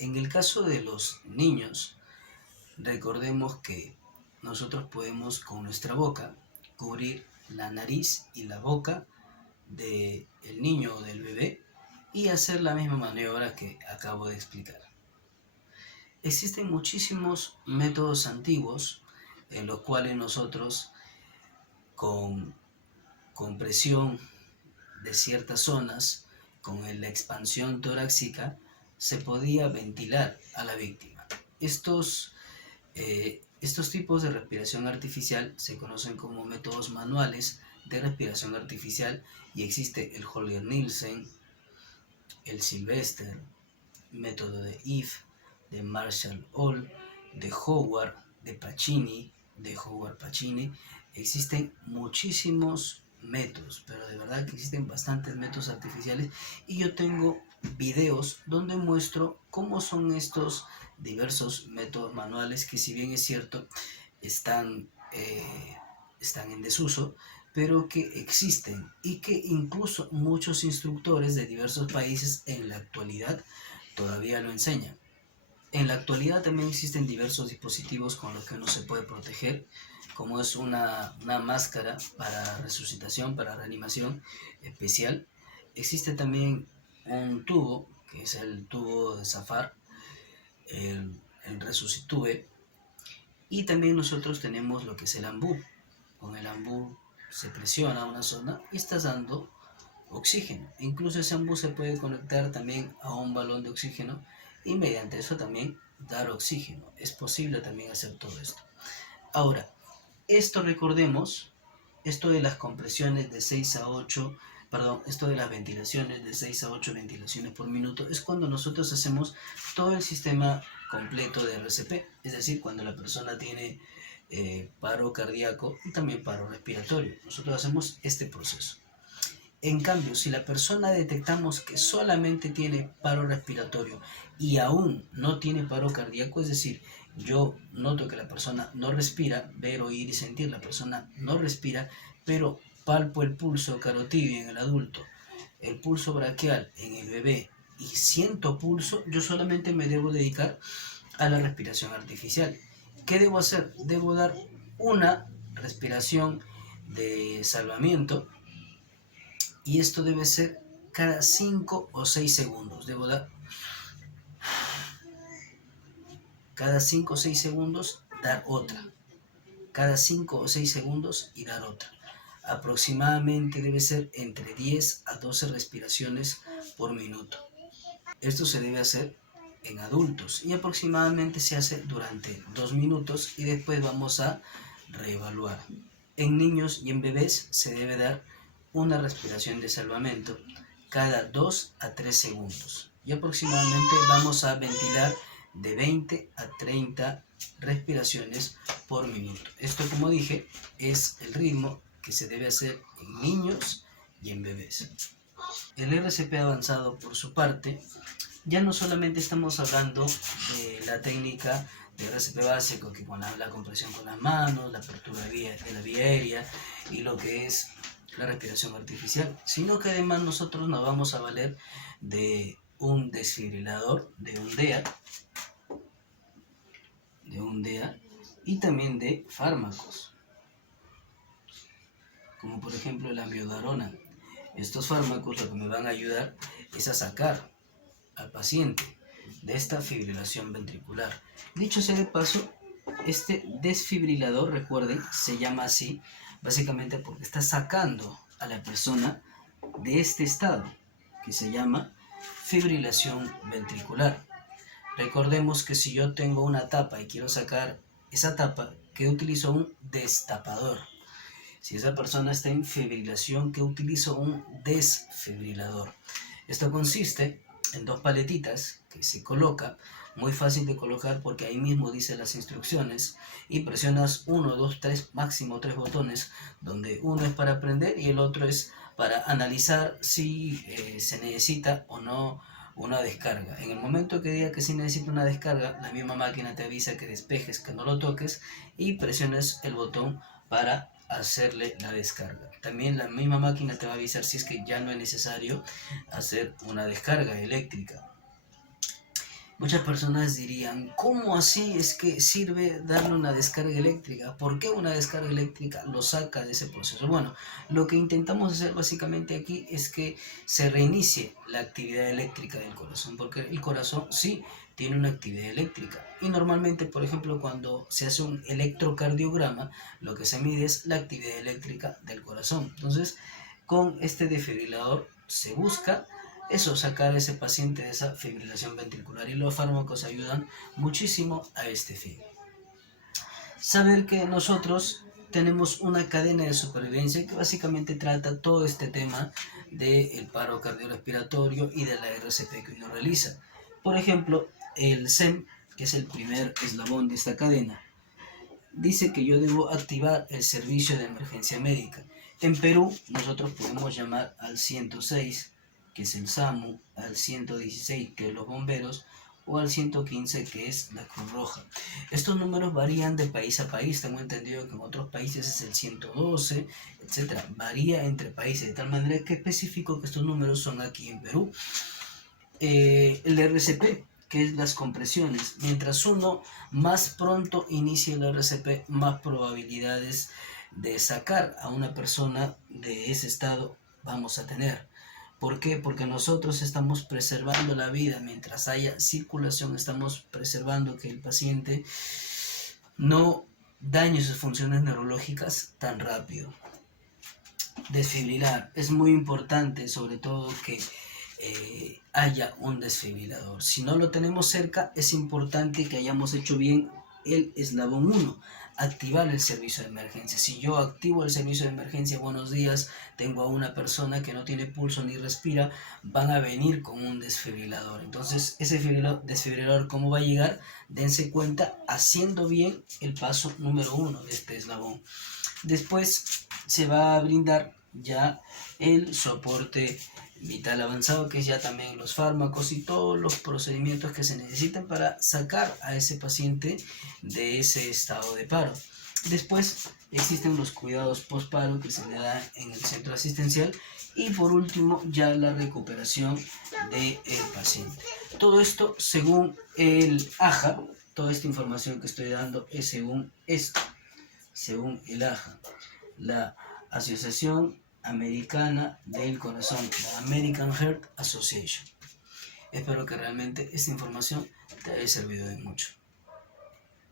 En el caso de los niños, recordemos que nosotros podemos con nuestra boca cubrir la nariz y la boca del niño o del bebé y hacer la misma maniobra que acabo de explicar. Existen muchísimos métodos antiguos en los cuales nosotros con compresión de ciertas zonas, con la expansión torácica, se podía ventilar a la víctima. Estos tipos de respiración artificial se conocen como métodos manuales de respiración artificial y existe el Holger-Nielsen, el Sylvester, método de Eve, de Marshall Hall, de Howard, de Pacini, de Howard Pacini. Existen muchísimos métodos, pero de verdad que existen bastantes métodos artificiales y yo tengo videos donde muestro cómo son estos diversos métodos manuales que, si bien es cierto, están en desuso, pero que existen y que incluso muchos instructores de diversos países en la actualidad todavía lo enseñan. En la actualidad también existen diversos dispositivos con los que uno se puede proteger, como es una máscara para resucitación, para reanimación especial. Existe también un tubo, que es el tubo de Zafar, el Resuscitube, y también nosotros tenemos lo que es el ambú. Con el ambú se presiona una zona y estás dando oxígeno. Incluso ese ambú se puede conectar también a un balón de oxígeno y mediante eso también dar oxígeno. Es posible también hacer todo esto. Ahora, recordemos, esto de las compresiones de 6 a 8, esto de las ventilaciones de 6 a 8 ventilaciones por minuto, es cuando nosotros hacemos todo el sistema completo de RCP, es decir, cuando la persona tiene paro cardíaco y también paro respiratorio. Nosotros hacemos este proceso. En cambio, si la persona detectamos que solamente tiene paro respiratorio y aún no tiene paro cardíaco, es decir, yo noto que la persona no respira, ver, oír y sentir, la persona no respira, pero palpo el pulso carotidio en el adulto, el pulso braquial en el bebé y siento pulso, yo solamente me debo dedicar a la respiración artificial. ¿Qué debo hacer? Debo dar una respiración de salvamiento y esto debe ser cada 5 o 6 segundos. Debo dar cada 5 o 6 segundos dar otra. Cada 5 o 6 segundos y dar otra. Aproximadamente debe ser entre 10 a 12 respiraciones por minuto. Esto se debe hacer en adultos y aproximadamente se hace durante 2 minutos y después vamos a reevaluar. En niños y en bebés se debe dar una respiración de salvamento cada 2 a 3 segundos y aproximadamente vamos a ventilar de 20 a 30 respiraciones por minuto. Esto, como dije, es el ritmo que se debe hacer en niños y en bebés. El RCP avanzado, por su parte, ya no solamente estamos hablando de la técnica de RCP básico, que con la compresión con las manos, la apertura de la vía aérea y lo que es la respiración artificial, sino que además nosotros nos vamos a valer de un desfibrilador, de un DEA y también de fármacos, como por ejemplo la amiodarona. Estos fármacos lo que me van a ayudar es a sacar al paciente de esta fibrilación ventricular. Dicho sea de paso, este desfibrilador, recuerden, se llama así básicamente porque está sacando a la persona de este estado que se llama fibrilación ventricular. Recordemos que si yo tengo una tapa y quiero sacar esa tapa, que utilizo un destapador. Si esa persona está en fibrilación, que utilizo un desfibrilador. Esto consiste en 2 paletitas que se coloca, muy fácil de colocar porque ahí mismo dice las instrucciones, y presionas 1, 2, 3, máximo 3 botones, donde uno es para prender y el otro es para analizar si se necesita o no una descarga. En el momento que diga que sí necesita una descarga, la misma máquina te avisa que despejes, que no lo toques y presiones el botón para hacerle la descarga. También la misma máquina te va a avisar si es que ya no es necesario hacer una descarga eléctrica. Muchas personas dirían, ¿cómo así es que sirve darle una descarga eléctrica? ¿Por qué una descarga eléctrica lo saca de ese proceso? Bueno, lo que intentamos hacer básicamente aquí es que se reinicie la actividad eléctrica del corazón, porque el corazón sí tiene una actividad eléctrica. Y normalmente, por ejemplo, cuando se hace un electrocardiograma, lo que se mide es la actividad eléctrica del corazón. Entonces, con este desfibrilador se busca eso, sacar a ese paciente de esa fibrilación ventricular, y los fármacos ayudan muchísimo a este fin. Saber que nosotros tenemos una cadena de supervivencia que básicamente trata todo este tema del paro cardiorrespiratorio y de la RCP que uno realiza. Por ejemplo, el SEM, que es el primer eslabón de esta cadena, dice que yo debo activar el servicio de emergencia médica. En Perú nosotros podemos llamar al 106, que es el SAMU, al 116, que es los bomberos, o al 115, que es la Cruz Roja. Estos números varían de país a país. Tengo entendido que en otros países es el 112, etcétera. Varía entre países, de tal manera que especifico que estos números son aquí en Perú. El RCP, que es las compresiones. Mientras uno más pronto inicie el RCP, más probabilidades de sacar a una persona de ese estado vamos a tener. ¿Por qué? Porque nosotros estamos preservando la vida. Mientras haya circulación, estamos preservando que el paciente no dañe sus funciones neurológicas tan rápido. Desfibrilar. Es muy importante, sobre todo, que haya un desfibrilador. Si no lo tenemos cerca, es importante que hayamos hecho bien el eslabón 1, activar el servicio de emergencia. Si yo activo el servicio de emergencia, buenos días, tengo a una persona que no tiene pulso ni respira, van a venir con un desfibrilador. Entonces, ese desfibrilador, ¿cómo va a llegar? Dense cuenta haciendo bien el paso número 1 de este eslabón. Después se va a brindar ya el soporte vital avanzado, que es ya también los fármacos y todos los procedimientos que se necesitan para sacar a ese paciente de ese estado de paro. Después existen los cuidados post-paro que se le da en el centro asistencial, y por último ya la recuperación del paciente. Todo esto según el AJA. Toda esta información que estoy dando es según esto, según el AJA, la Asociación Americana del Corazón, la American Heart Association. Espero que realmente esta información te haya servido de mucho.